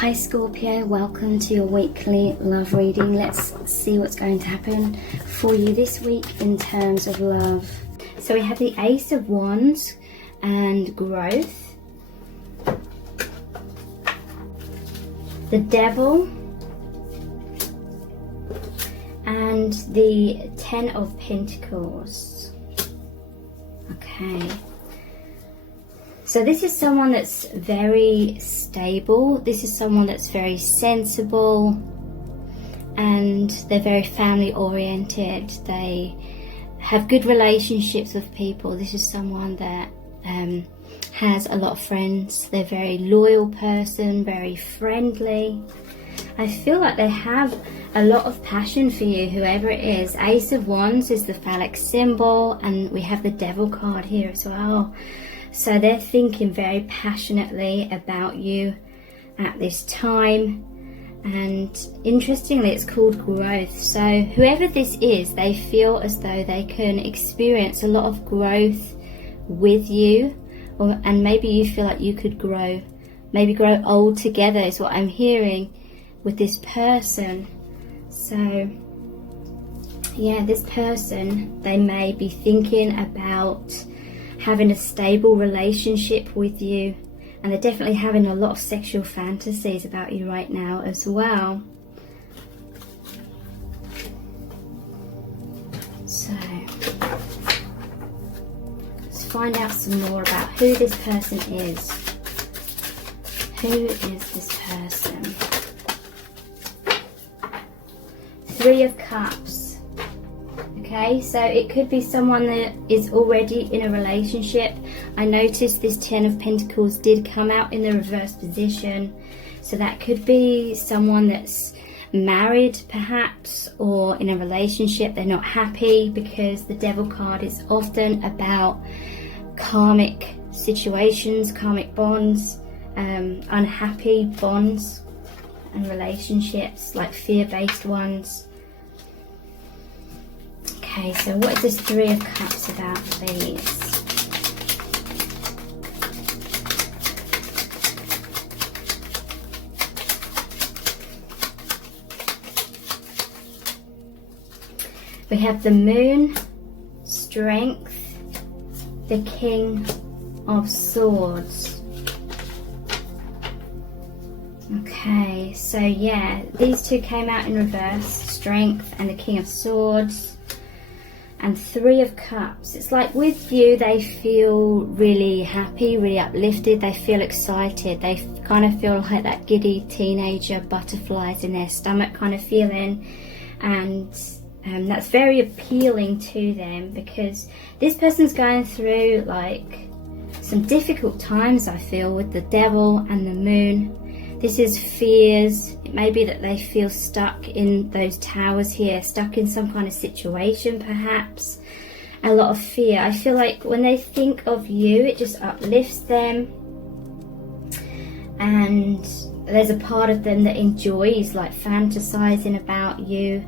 Hi Scorpio, welcome to your weekly love reading. Let's see what's going to happen for you this week in terms of love. So we have the Ace of Wands and growth, the Devil, and the Ten of Pentacles. Okay. So this is someone that's very stable. This is someone that's very sensible, and they're very family oriented. They have good relationships with people. This is someone that has a lot of friends. They're a very loyal person, very friendly. I feel like they have a lot of passion for you, whoever it is. Ace of Wands is the phallic symbol, and we have the Devil card here as well. So they're thinking very passionately about you at this time. And interestingly, it's called growth. So whoever this is, they feel as though they can experience a lot of growth with you. And maybe you feel like you could grow, maybe grow old together is what I'm hearing with this person. So yeah, this person, they may be thinking about having a stable relationship with you, and they're definitely having a lot of sexual fantasies about you right now as well. So let's find out some more about who this person is. Who is this person? Three of Cups. Okay, so it could be someone that is already in a relationship. I noticed this Ten of Pentacles did come out in the reverse position. So that could be someone that's married perhaps, or in a relationship. They're not happy, because the Devil card is often about karmic situations, karmic bonds, unhappy bonds and relationships, like fear-based ones. Okay, so what is this Three of Cups about, please? We have the Moon, Strength, the King of Swords. Okay, so yeah, these two came out in reverse, Strength and the King of Swords. And Three of Cups. It's like with you, they feel really happy, really uplifted. They feel excited. They kind of feel like that giddy teenager, butterflies in their stomach kind of feeling. And that's very appealing to them, because this person's going through like some difficult times, I feel, with the Devil and the Moon. This is fears. It may be that they feel stuck in those towers here, stuck in some kind of situation perhaps. A lot of fear. I feel like when they think of you, it just uplifts them. And there's a part of them that enjoys like fantasizing about you,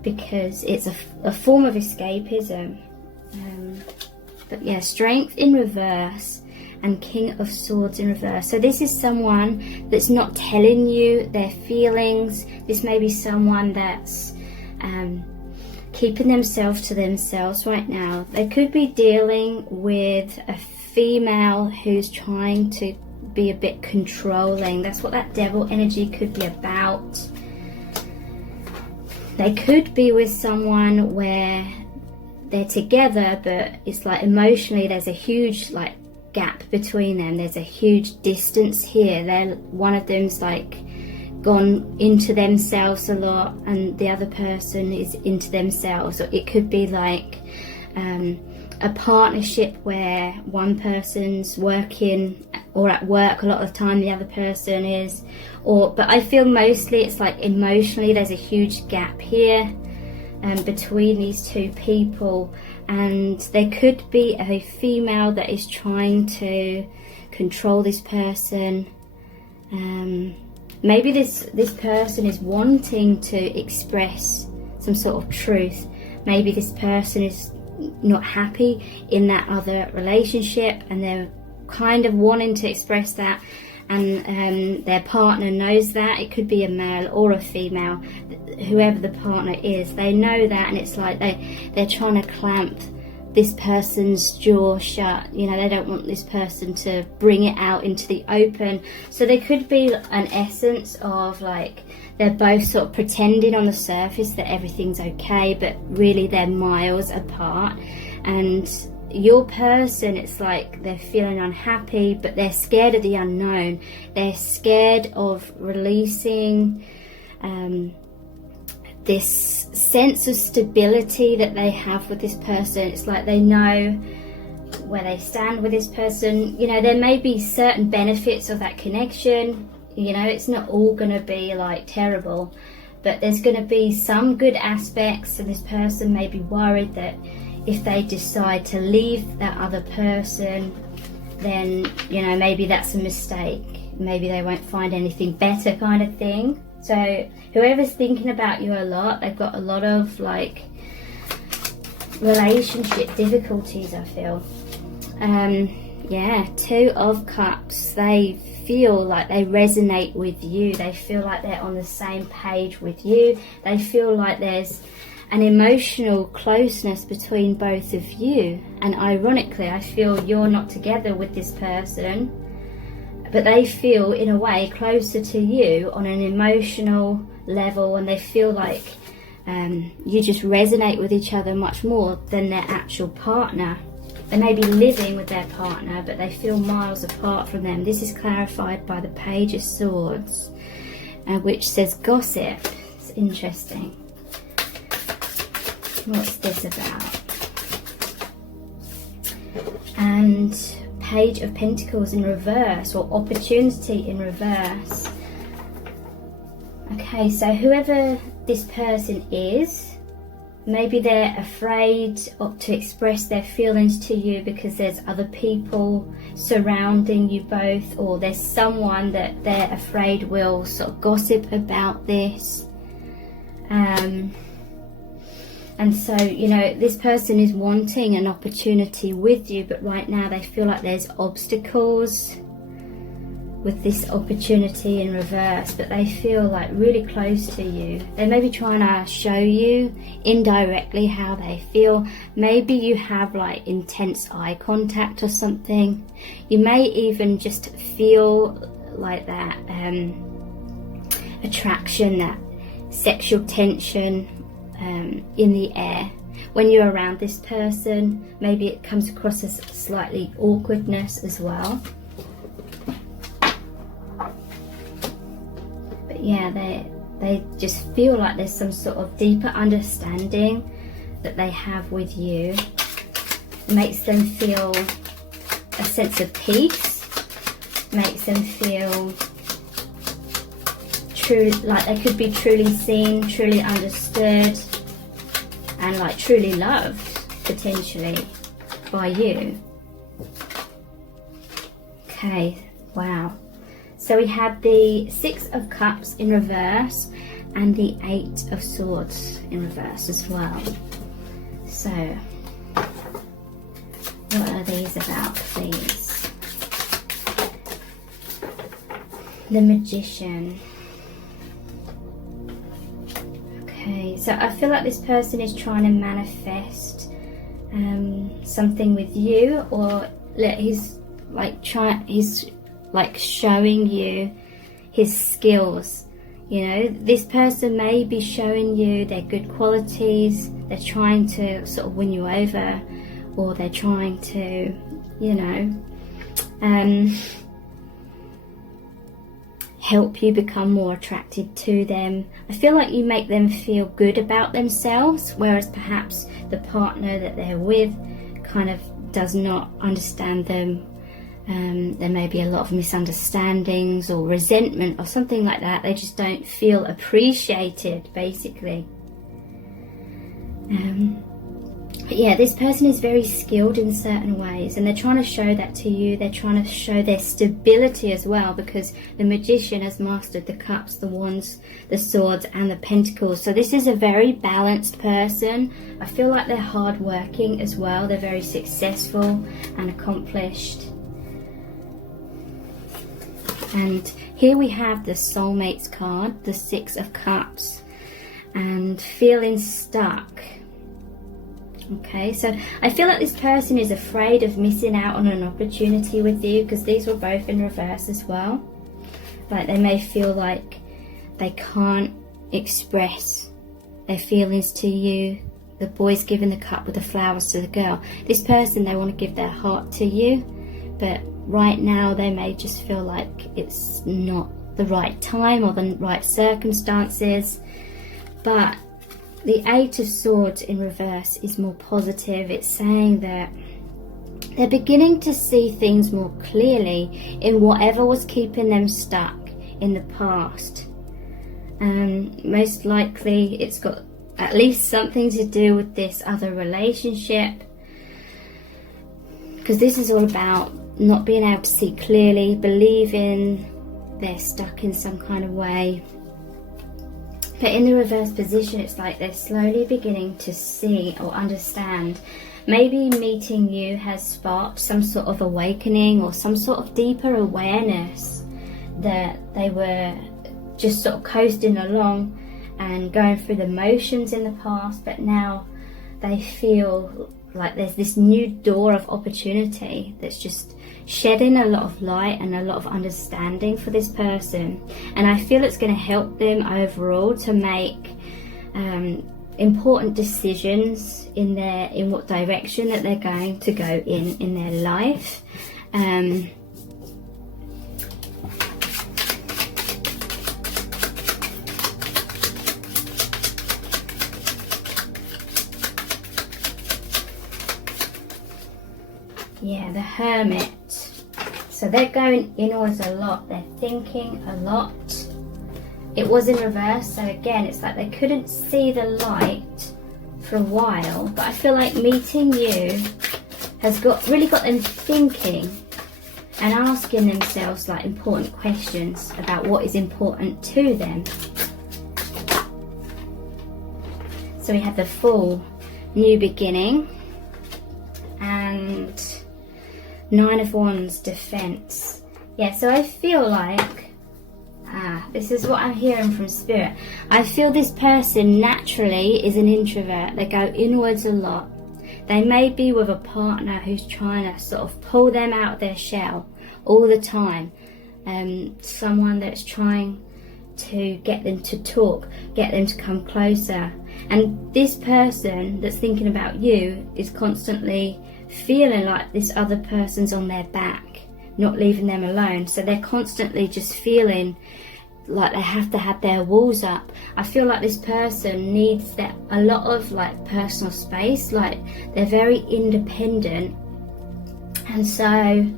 because it's a form of escapism. But yeah, Strength in reverse and King of Swords in reverse. So this is someone that's not telling you their feelings. This may be someone that's keeping themselves to themselves right now. They could be dealing with a female who's trying to be a bit controlling. That's what that Devil energy could be about. They could be with someone where they're together, but it's like emotionally there's a huge like gap between them. There's a huge distance here. One of them's like gone into themselves a lot, and the other person is into themselves. Or it could be like a partnership where one person's working or at work a lot of the time, the other person is, but I feel mostly it's like emotionally there's a huge gap here between these two people. And there could be a female that is trying to control this person. Maybe this person is wanting to express some sort of truth. Maybe this person is not happy in that other relationship, and they're kind of wanting to express that, and their partner knows that. It could be a male or a female, whoever the partner is, they know that, and it's like they're trying to clamp this person's jaw shut. You know, they don't want this person to bring it out into the open. So there could be an essence of like they're both sort of pretending on the surface that everything's okay, but really they're miles apart. And your person, it's like they're feeling unhappy, but they're scared of the unknown. They're scared of releasing this sense of stability that they have with this person. It's like they know where they stand with this person. You know, there may be certain benefits of that connection. You know, it's not all going to be like terrible, but there's going to be some good aspects, and this person may be worried that if they decide to leave that other person, then, you know, maybe that's a mistake. Maybe they won't find anything better, kind of thing. So whoever's thinking about you a lot, they've got a lot of like relationship difficulties, I feel. Yeah, 2 of Cups. They feel like they resonate with you. They feel like they're on the same page with you. They feel like there's an emotional closeness between both of you. And ironically, I feel you're not together with this person, but they feel in a way closer to you on an emotional level, and they feel like you just resonate with each other much more than their actual partner. They may be living with their partner, but they feel miles apart from them. This is clarified by the Page of Swords, which says gossip. It's interesting. What's this about? And Page of Pentacles in reverse, or opportunity in reverse. Okay, so whoever this person is, maybe they're afraid to express their feelings to you because there's other people surrounding you both, or there's someone that they're afraid will sort of gossip about this. And so, you know, this person is wanting an opportunity with you, but right now they feel like there's obstacles with this opportunity in reverse, but they feel like really close to you. They may be trying to show you indirectly how they feel. Maybe you have like intense eye contact or something. You may even just feel like that attraction, that sexual tension in the air when you're around this person. Maybe it comes across as slightly awkwardness as well. But yeah, they just feel like there's some sort of deeper understanding that they have with you. It makes them feel a sense of peace, makes them feel true, like they could be truly seen, truly understood, and like truly loved potentially by you. Okay, wow. So we have the 6 of Cups in reverse and the 8 of Swords in reverse as well. So what are these about, please? The Magician. Okay, so I feel like this person is trying to manifest something with you, or he's like showing you his skills. You know, this person may be showing you their good qualities. They're trying to sort of win you over, or they're trying to, you know, help you become more attracted to them. I feel like you make them feel good about themselves, whereas perhaps the partner that they're with kind of does not understand them. There may be a lot of misunderstandings or resentment or something like that. They just don't feel appreciated, basically. But yeah, this person is very skilled in certain ways, and they're trying to show that to you. They're trying to show their stability as well, because the Magician has mastered the Cups, the Wands, the Swords and the Pentacles. So this is a very balanced person. I feel like they're hardworking as well. They're very successful and accomplished. And here we have the Soulmates card, the Six of Cups, and feeling stuck. Okay, so I feel like this person is afraid of missing out on an opportunity with you, because these were both in reverse as well. Like they may feel like they can't express their feelings to you. The boy's giving the cup with the flowers to the girl. This person, they want to give their heart to you, but right now they may just feel like it's not the right time or the right circumstances. But the Eight of Swords in reverse is more positive. It's saying that they're beginning to see things more clearly in whatever was keeping them stuck in the past. Most likely it's got at least something to do with this other relationship, because this is all about not being able to see clearly, believing they're stuck in some kind of way. But in the reverse position, it's like they're slowly beginning to see or understand. Maybe meeting you has sparked some sort of awakening or some sort of deeper awareness that they were just sort of coasting along and going through the motions in the past, but now they feel like there's this new door of opportunity that's just shedding a lot of light and a lot of understanding for this person. And I feel it's going to help them overall to make important decisions in what direction that they're going to go in their life. Yeah, the Hermit. So they're going inwards a lot. They're thinking a lot. It was in reverse, so again, it's like they couldn't see the light for a while. But I feel like meeting you has really got them thinking and asking themselves like important questions about what is important to them. So we have the Fool, new beginning, and Nine of Wands, defense. Yeah, so I feel like, this is what I'm hearing from Spirit. I feel this person naturally is an introvert. They go inwards a lot. They may be with a partner who's trying to sort of pull them out of their shell all the time. Someone that's trying to get them to talk, get them to come closer. And this person that's thinking about you is constantly feeling like this other person's on their back, not leaving them alone. So they're constantly just feeling like they have to have their walls up. I feel like this person needs a lot of like personal space, like they're very independent, and so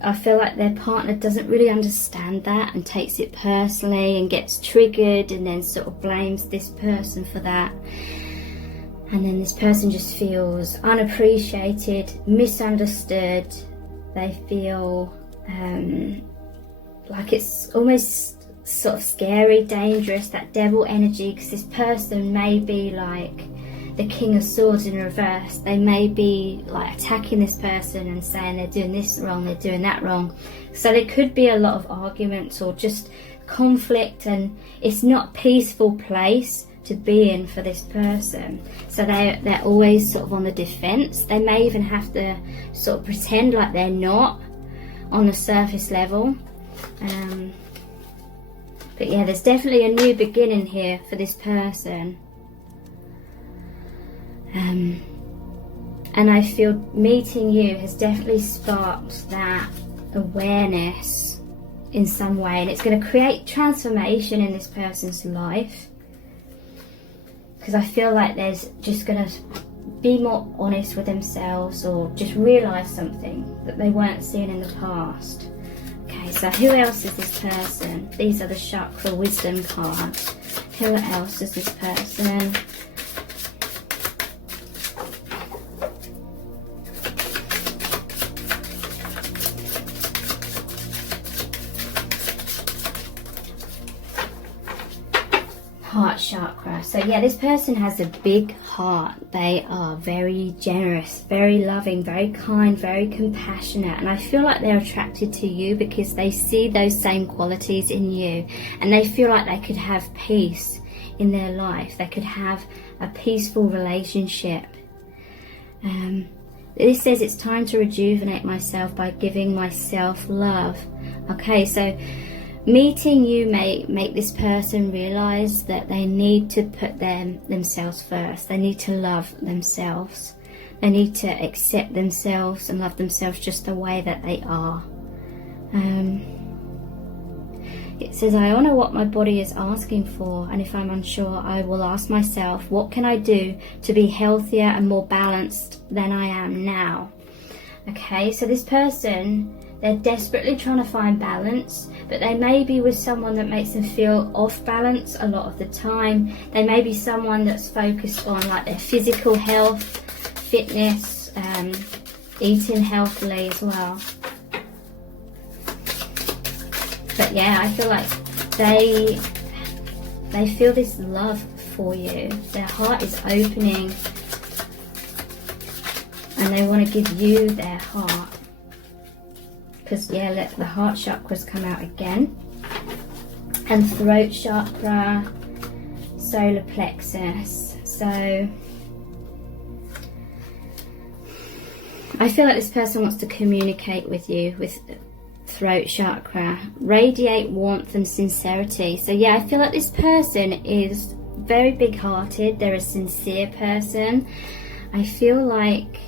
I feel like their partner doesn't really understand that and takes it personally and gets triggered and then sort of blames this person for that. And then this person just feels unappreciated, misunderstood. They feel like it's almost sort of scary, dangerous, that devil energy, because this person may be like the King of Swords in reverse. They may be like attacking this person and saying they're doing this wrong, they're doing that wrong. So there could be a lot of arguments or just conflict, and it's not a peaceful place to be in for this person. So they're always sort of on the defense. They may even have to sort of pretend like they're not on the surface level. But yeah, there's definitely a new beginning here for this person. And I feel meeting you has definitely sparked that awareness in some way, and it's going to create transformation in this person's life, because I feel like there's just going to be more honest with themselves, or just realise something that they weren't seeing in the past. Okay, so who else is this person? These are the Chakra Wisdom cards. Who else is this person? heart chakra. So yeah, this person has a big heart. They are very generous, very loving, very kind, very compassionate, and I feel like they're attracted to you because they see those same qualities in you, and they feel like they could have peace in their life. They could have a peaceful relationship. This says it's time to rejuvenate myself by giving myself love. Okay, so meeting you may make this person realize that they need to put themselves first. They need to love themselves. They need to accept themselves and love themselves just the way that they are. It says, I honor what my body is asking for, and if I'm unsure, I will ask myself, what can I do to be healthier and more balanced than I am now? Okay, so this person, they're desperately trying to find balance, but they may be with someone that makes them feel off balance a lot of the time. They may be someone that's focused on like their physical health, fitness, eating healthily as well. But yeah, I feel like they feel this love for you. Their heart is opening and they want to give you their heart. Because yeah, let the heart chakras come out again. And throat chakra, solar plexus. So I feel like this person wants to communicate with you with throat chakra, radiate warmth and sincerity. So yeah, I feel like this person is very big-hearted. They're a sincere person. I feel like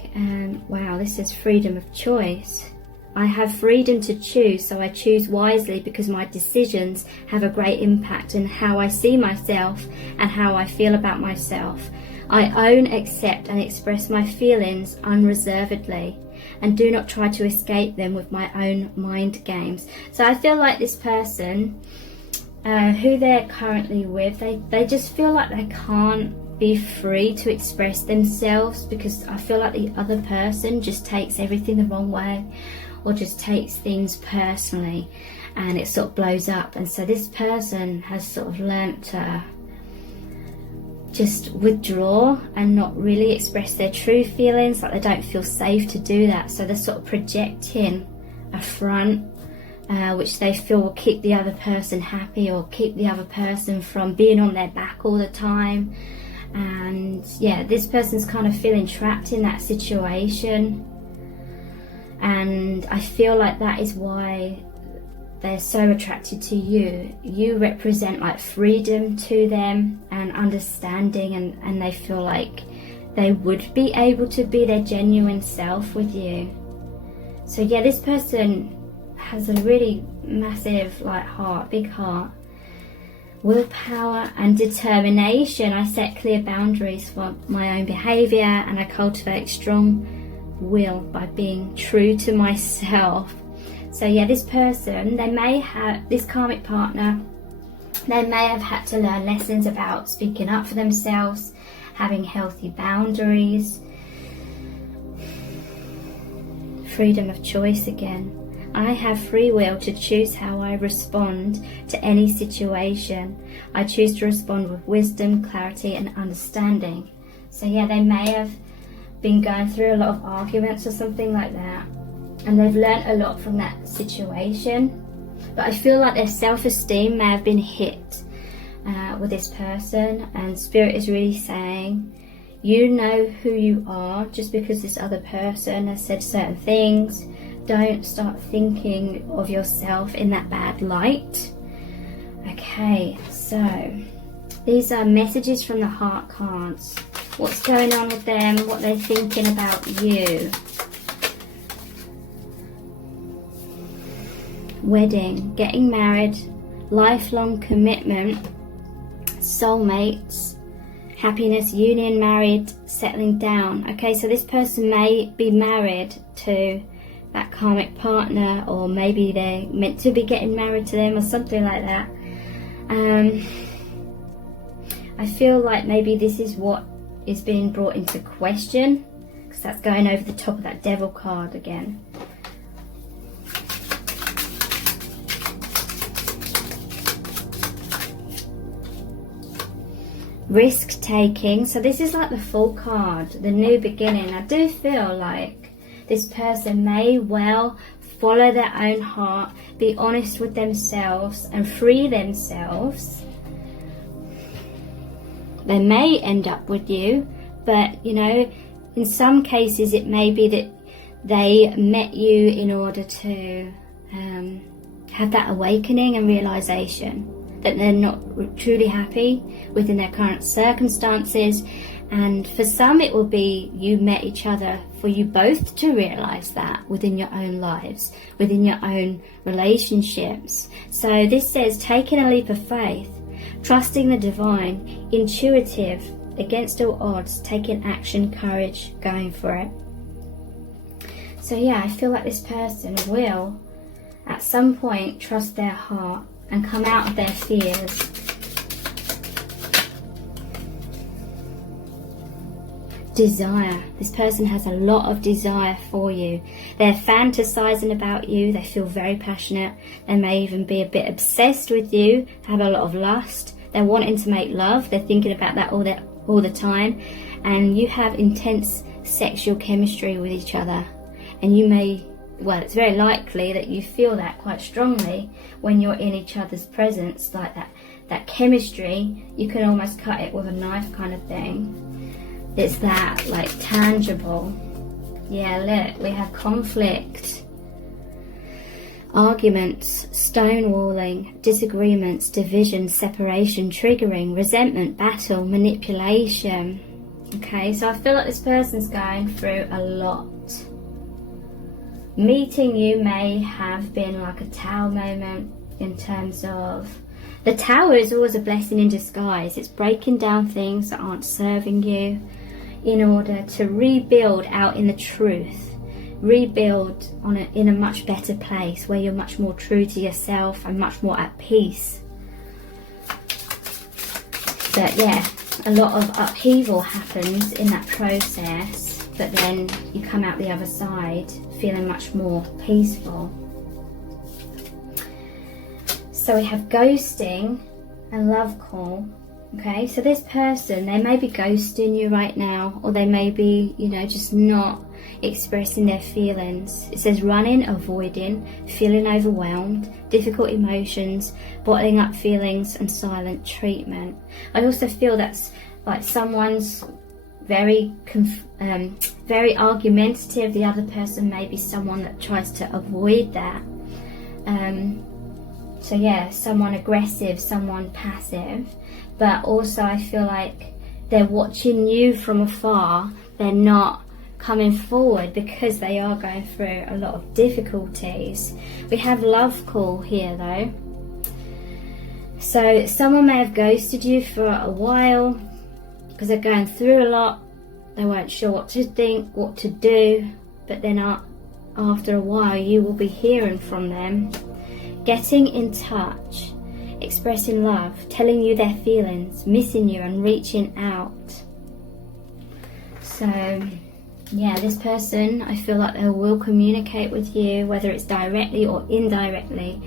wow, this is freedom of choice. I have freedom to choose, so I choose wisely because my decisions have a great impact on how I see myself and how I feel about myself. I own, accept and express my feelings unreservedly and do not try to escape them with my own mind games. So I feel like this person, who they're currently with, they just feel like they can't be free to express themselves because I feel like the other person just takes everything the wrong way or just takes things personally and it sort of blows up. And so this person has sort of learnt to just withdraw and not really express their true feelings, like they don't feel safe to do that, so they're sort of projecting a front which they feel will keep the other person happy or keep the other person from being on their back all the time. And yeah, this person's kind of feeling trapped in that situation, and I feel like that is why they're so attracted to you. You represent like freedom to them and understanding, and they feel like they would be able to be their genuine self with you. So yeah, this person has a really massive like heart, big heart, willpower and determination. I set clear boundaries for my own behaviour and I cultivate strong will by being true to myself. So yeah, this person, they may have, this karmic partner, they may have had to learn lessons about speaking up for themselves, having healthy boundaries, freedom of choice again. I have free will to choose how I respond to any situation. I choose to respond with wisdom, clarity and understanding. So yeah, they may have been going through a lot of arguments or something like that, and they've learnt a lot from that situation, but I feel like their self-esteem may have been hit with this person, and Spirit is really saying, you know who you are. Just because this other person has said certain things, don't start thinking of yourself in that bad light. Okay, so these are messages from the heart cards. What's going on with them, what they're thinking about you. Wedding, getting married, lifelong commitment, soulmates, happiness, union, married, settling down. Okay, so this person may be married to that karmic partner, or maybe they're meant to be getting married to them or something like that. I feel like maybe this is what is being brought into question, because that's going over the top of that devil card again. risk taking. So this is like the Fool card, the new beginning. I do feel like this person may well follow their own heart, be honest with themselves and free themselves. They may end up with you, but you know, in some cases it may be that they met you in order to have that awakening and realization that they're not truly happy within their current circumstances. And for some it will be you met each other for you both to realize that within your own lives, within your own relationships. So this says taking a leap of faith, trusting the divine, intuitive, against all odds, taking action, courage, going for it. So yeah, I feel like this person will at some point trust their heart and come out of their fears. Desire. This person has a lot of desire for you. They're fantasizing about you. They feel very passionate. They may even be a bit obsessed with you, have a lot of lust. They're wanting to make love. They're thinking about that all the time. And you have intense sexual chemistry with each other. And you may, well, it's very likely that you feel that quite strongly when you're in each other's presence, like that chemistry. You can almost cut it with a knife kind of thing. It's that like tangible. Yeah, look, we have conflict, arguments, stonewalling, disagreements, division, separation, triggering, resentment, battle, manipulation. Okay, so I feel like this person's going through a lot. Meeting you may have been like a tower moment in terms of the tower is always a blessing in disguise. It's breaking down things that aren't serving you in order to rebuild out in the truth, rebuild in a much better place where you're much more true to yourself and much more at peace. But yeah, a lot of upheaval happens in that process, but then you come out the other side feeling much more peaceful. So we have ghosting and love call. Okay, so this person, they may be ghosting you right now, or they may be, you know, just not expressing their feelings. It says running, avoiding, feeling overwhelmed, difficult emotions, bottling up feelings, and silent treatment. I also feel that's like someone's very argumentative. The other person may be someone that tries to avoid that. So yeah, someone aggressive, someone passive. But also I feel like they're watching you from afar. They're not coming forward because they are going through a lot of difficulties. We have love call here though. So someone may have ghosted you for a while because they're going through a lot. They weren't sure what to think, what to do. But then after a while you will be hearing from them. Getting in touch, expressing love, telling you their feelings, missing you and reaching out. So yeah, this person, I feel like they will communicate with you, whether it's directly or indirectly,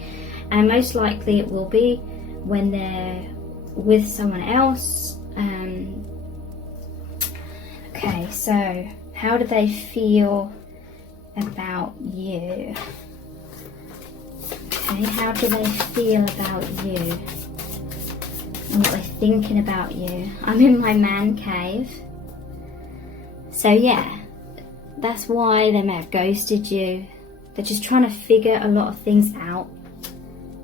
and most likely it will be when they're with someone else. Okay, so how do they feel about you? Okay, how do they feel about you? And what they're thinking about you? I'm in my man cave. So yeah, that's why they may have ghosted you. They're just trying to figure a lot of things out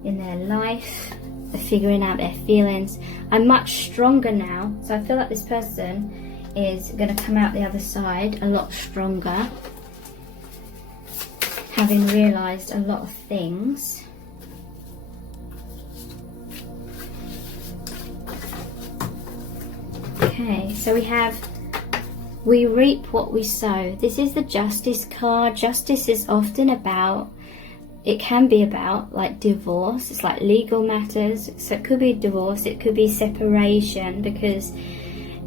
in their life. They're figuring out their feelings. I'm much stronger now. So I feel like this person is going to come out the other side a lot stronger, having realised a lot of things. Okay, so we reap what we sow. This is the Justice card. Justice is often about, it can be about like divorce. It's like legal matters. So it could be divorce, it could be separation, because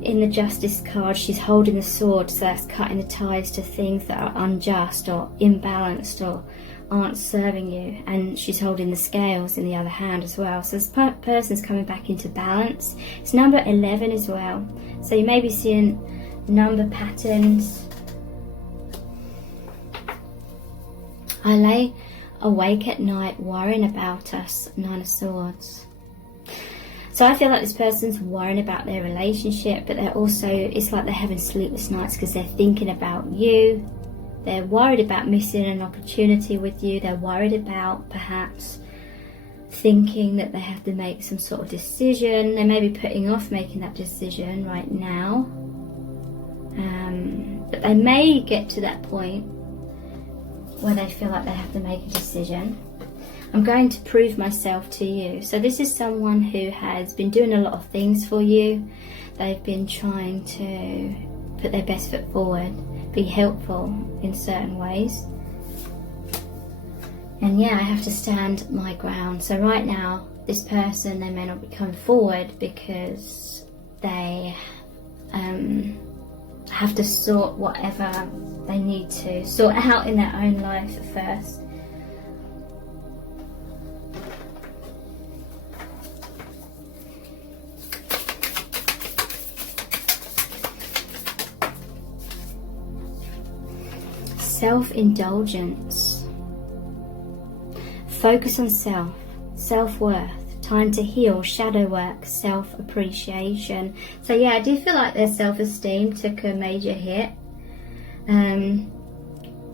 in the Justice card she's holding the sword, so that's cutting the ties to things that are unjust or imbalanced or aren't serving you, and she's holding the scales in the other hand as well. So this person's coming back into balance. It's number 11 as well. So you may be seeing number patterns. I lay awake at night worrying about us, 9 of Swords. So I feel like this person's worrying about their relationship, but they're also, it's like they're having sleepless nights because they're thinking about you. They're worried about missing an opportunity with you. They're worried about perhaps thinking that they have to make some sort of decision. They may be putting off making that decision right now. But they may get to that point where they feel like they have to make a decision. I'm going to prove myself to you. So this is someone who has been doing a lot of things for you. They've been trying to put their best foot forward, be helpful in certain ways. And yeah, I have to stand my ground. So right now, this person, they may not be coming forward because they have to sort whatever they need to sort out in their own life first. Self-indulgence. Focus on self, self-worth, time to heal, shadow work, self-appreciation. So yeah, I do feel like their self-esteem took a major hit. And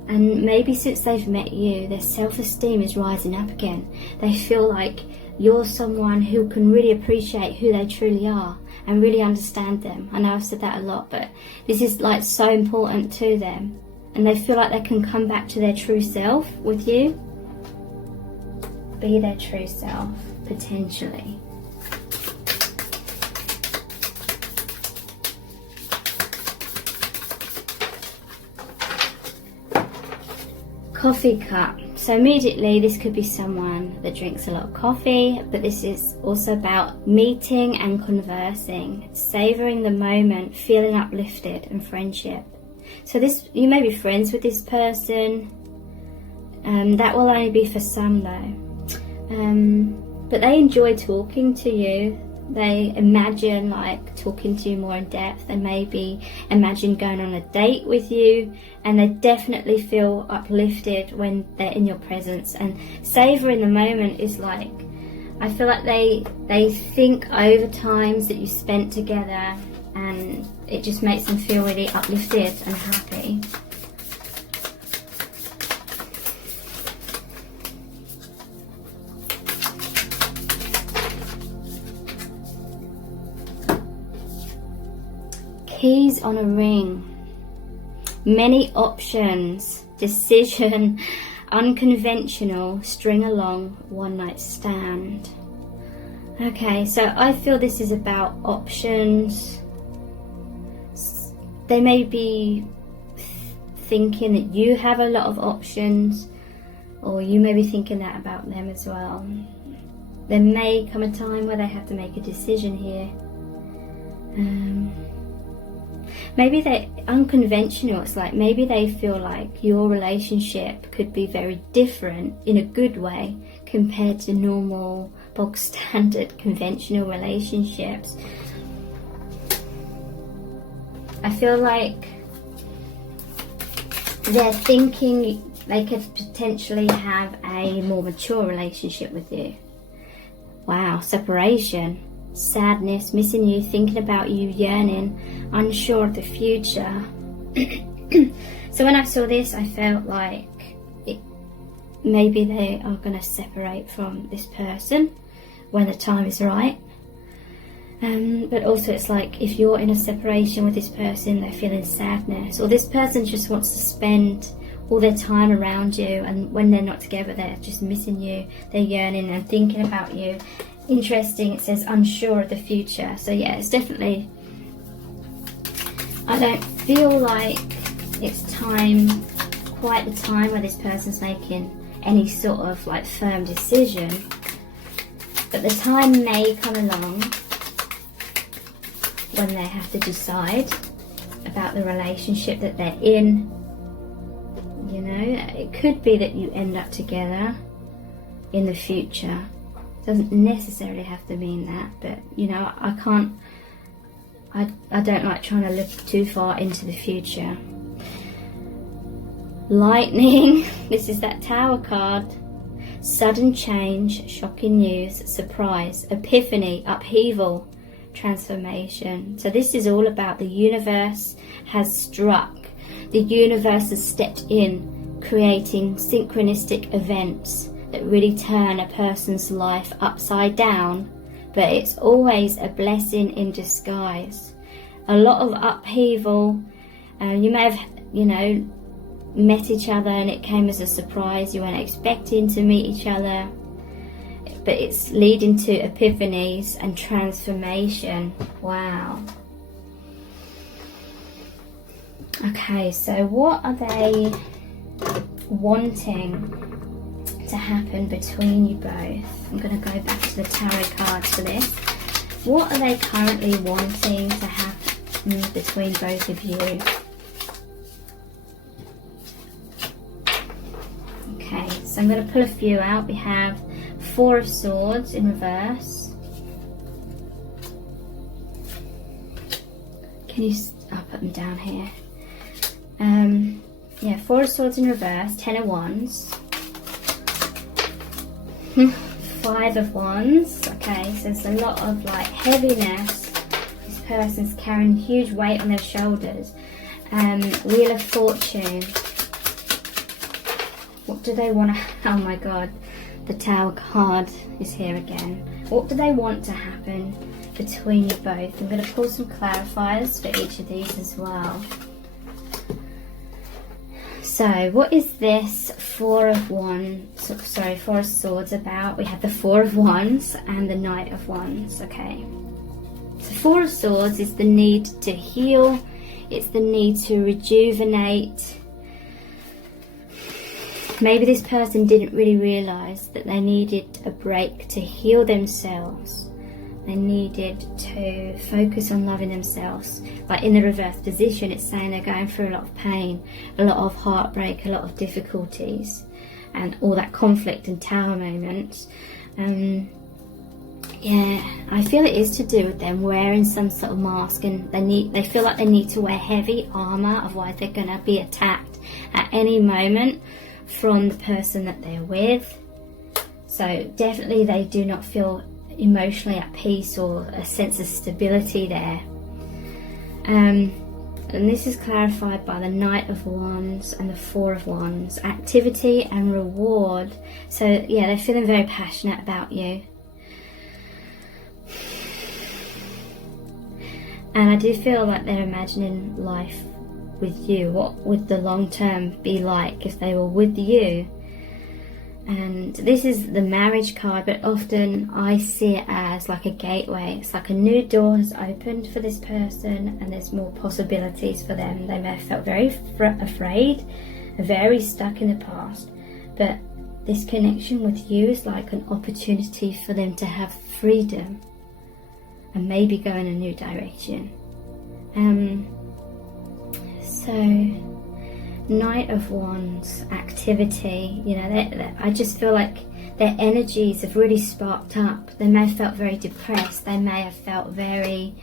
maybe since they've met you, their self-esteem is rising up again. They feel like you're someone who can really appreciate who they truly are and really understand them. I know I've said that a lot, but this is like so important to them. And they feel like they can come back to their true self with you. Be their true self, potentially. Coffee cup. So immediately this could be someone that drinks a lot of coffee, but this is also about meeting and conversing, savouring the moment, feeling uplifted, and friendship. So this, you may be friends with this person. That will only be for some though. But they enjoy talking to you. They imagine like talking to you more in depth. They maybe imagine going on a date with you, and they definitely feel uplifted when they're in your presence. And savouring the moment is like, I feel like they think over times that you spent together, and it just makes them feel really uplifted and happy. Keys on a ring. Many options, decision, unconventional, string along, one night stand. Okay, so I feel this is about options. They may be thinking that you have a lot of options, or you may be thinking that about them as well. There may come a time where they have to make a decision here. Maybe they're unconventional. It's like maybe they feel like your relationship could be very different in a good way compared to normal, bog standard, conventional relationships. I feel like they're thinking they could potentially have a more mature relationship with you. Wow, separation. Sadness, missing you, thinking about you, yearning, unsure of the future. So when I saw this, I felt like maybe they are going to separate from this person when the time is right. But also it's like if you're in a separation with this person, they're feeling sadness, or this person just wants to spend all their time around you, and when they're not together, they're just missing you, they're yearning and thinking about you. Interesting, it says unsure of the future. So yeah, it's definitely, I don't feel like it's quite the time where this person's making any sort of like firm decision, but the time may come along when they have to decide about the relationship that they're in, you know. know, it could be that you end up together in the future. Doesn't necessarily have to mean that, but you know, I don't like trying to look too far into the future. Lightning, this is that Tower card. Sudden change, shocking news, surprise, epiphany, upheaval, transformation. So this is all about the universe has struck. The universe has stepped in, creating synchronistic events that really turn a person's life upside down, but it's always a blessing in disguise. A lot of upheaval. You may have, you know, met each other and it came as a surprise. You weren't expecting to meet each other, but it's leading to epiphanies and transformation. Wow. Okay, so what are they wanting to happen between you both? I'm going to go back to the tarot cards for this. What are they currently wanting to happen between both of you? Okay, so I'm going to pull a few out. We have Four of Swords in reverse. Can you... I'll put them down here. Yeah, Four of Swords in reverse, Ten of Wands. Five of Wands. Okay, so there's a lot of like heaviness. This person's carrying huge weight on their shoulders. Wheel of Fortune. What do they want to... Oh my god, the Tower card is here again. What do they want to happen between you both? I'm going to pull some clarifiers for each of these as well. So, what is this Four of Swords about? We have the Four of Wands and the Knight of Wands. Okay. So, Four of Swords is the need to heal. It's the need to rejuvenate. Maybe this person didn't really realise that they needed a break to heal themselves. They needed to focus on loving themselves. Like in the reverse position, it's saying they're going through a lot of pain, a lot of heartbreak, a lot of difficulties, and all that conflict and Tower moments. Yeah, I feel it is to do with them wearing some sort of mask, and they feel like they need to wear heavy armour, otherwise they're going to be attacked at any moment from the person that they're with. So definitely they do not feel emotionally at peace or a sense of stability there. And this is clarified by the Knight of Wands and the Four of Wands. Activity and reward. So yeah, they're feeling very passionate about you. And I do feel like they're imagining life with you. What would the long term be like if they were with you? And this is the marriage card, but often I see it as like a gateway. It's like a new door has opened for this person and there's more possibilities for them. They may have felt very afraid, very stuck in the past, but this connection with you is like an opportunity for them to have freedom and maybe go in a new direction. So Knight of Wands, activity, you know, I just feel like their energies have really sparked up. They may have felt very depressed. They may have felt very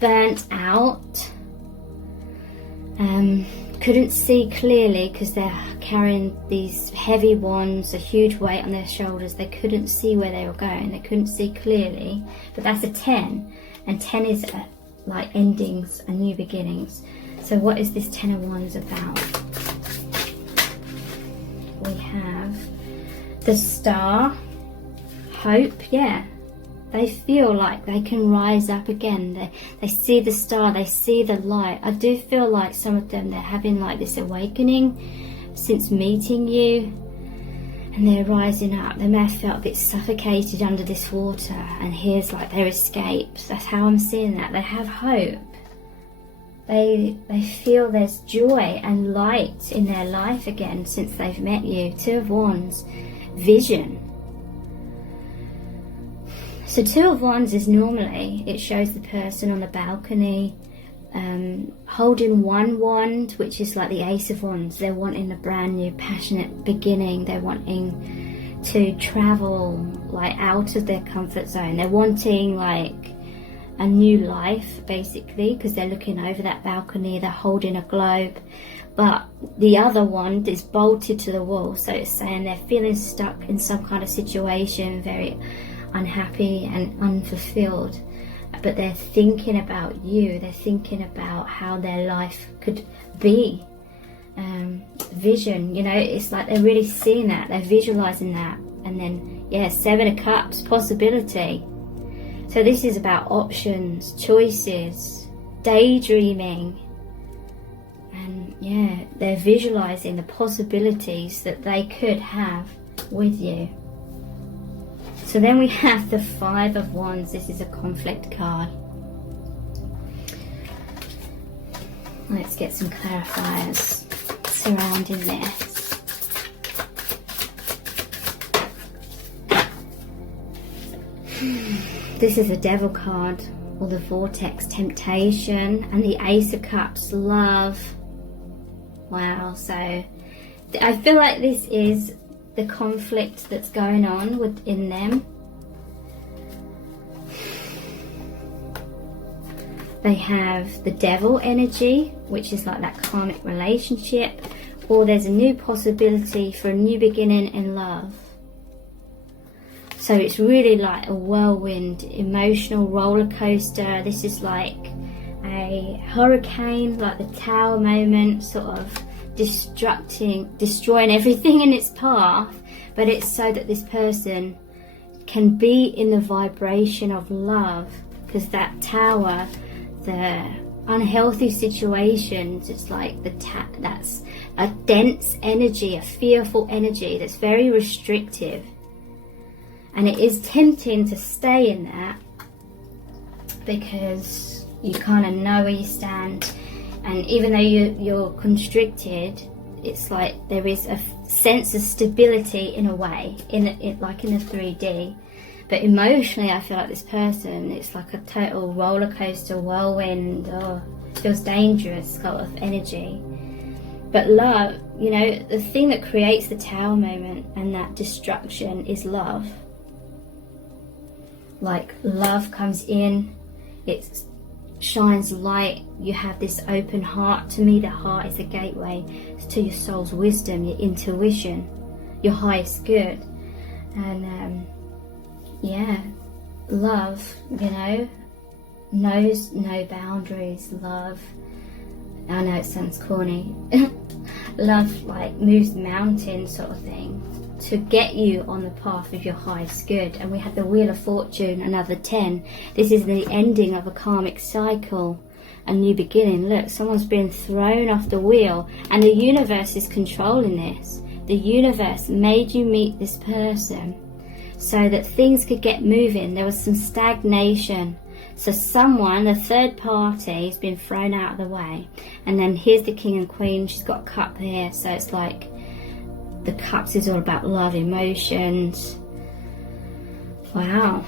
burnt out. Couldn't see clearly because they're carrying these heavy wands, a huge weight on their shoulders. They couldn't see where they were going. They couldn't see clearly. But that's a 10. And 10 is like endings and new beginnings. So what is this Ten of Wands about? We have the Star, hope. Yeah, they feel like they can rise up again. They see the star, they see the light. I do feel like some of them, they're having like this awakening since meeting you, and they're rising up. They may have felt a bit suffocated under this water, and here's like their escape. That's how I'm seeing that. They have hope. They feel there's joy and light in their life again since they've met you. Two of Wands, vision. So Two of Wands is normally, it shows the person on the balcony, holding one wand, which is like the Ace of Wands. They're wanting a brand new passionate beginning. They're wanting to travel like out of their comfort zone. They're wanting like a new life, basically, because they're looking over that balcony. They're holding a globe, but the other wand is bolted to the wall, so it's saying they're feeling stuck in some kind of situation, very unhappy and unfulfilled, but they're thinking about you. They're thinking about how their life could be. Vision, you know, it's like they're really seeing that, they're visualizing that. And then, yeah, Seven of Cups, possibility. So this is about options, choices, daydreaming, and yeah, they're visualizing the possibilities that they could have with you. So then we have the Five of Wands. This is a conflict card. Let's get some clarifiers surrounding this. This is a Devil card, or the Vortex, temptation, and the Ace of Cups, love. Wow, so I feel like this is the conflict that's going on within them. They have the Devil energy, which is like that karmic relationship, or there's a new possibility for a new beginning in love. So it's really like a whirlwind, emotional roller coaster. This is like a hurricane, like the Tower moment, sort of destroying everything in its path. But it's so that this person can be in the vibration of love, because that Tower, the unhealthy situations, it's like that's a dense energy, a fearful energy that's very restrictive. And it is tempting to stay in that, because you kind of know where you stand, and even though you're constricted, it's like there is a sense of stability in a way, like in the 3D. But emotionally, I feel like this person, it's like a total roller coaster, whirlwind, feels dangerous sort of energy. But love, you know, the thing that creates the Tower moment and that destruction is love. Like love comes in, it shines light, you have this open heart. To me, the heart is the gateway to your soul's wisdom, your intuition, your highest good. And yeah, love, you know, knows no boundaries. Love, I know it sounds corny, love like moves mountains sort of thing, to get you on the path of your highest good. And we have the Wheel of Fortune, another 10. This is the ending of a karmic cycle, a new beginning. Look, someone's been thrown off the wheel, and the universe is controlling this. The universe made you meet this person so that things could get moving. There was some stagnation. So someone, the third party, has been thrown out of the way. And then here's the King and Queen. She's got a cup here, so it's like the cups is all about love, emotions. Wow.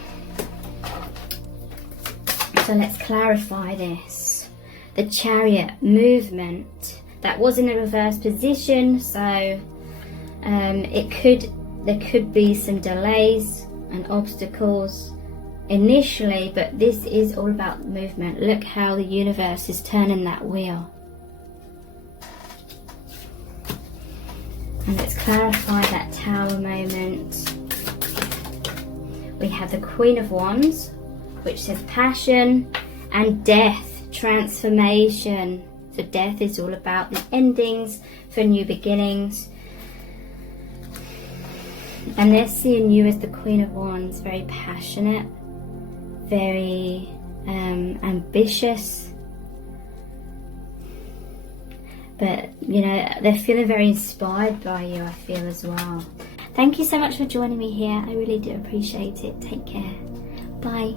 So let's clarify this. The Chariot, movement. That was in a reverse position, so there could be some delays and obstacles initially, but this is all about movement. Look how the universe is turning that wheel. And let's clarify that Tower moment. We have the Queen of Wands, which says passion and death, transformation. So death is all about the endings for new beginnings. And they're seeing you as the Queen of Wands, very passionate, very ambitious. But, you know, they're feeling very inspired by you, I feel, as well. Thank you so much for joining me here. I really do appreciate it. Take care. Bye.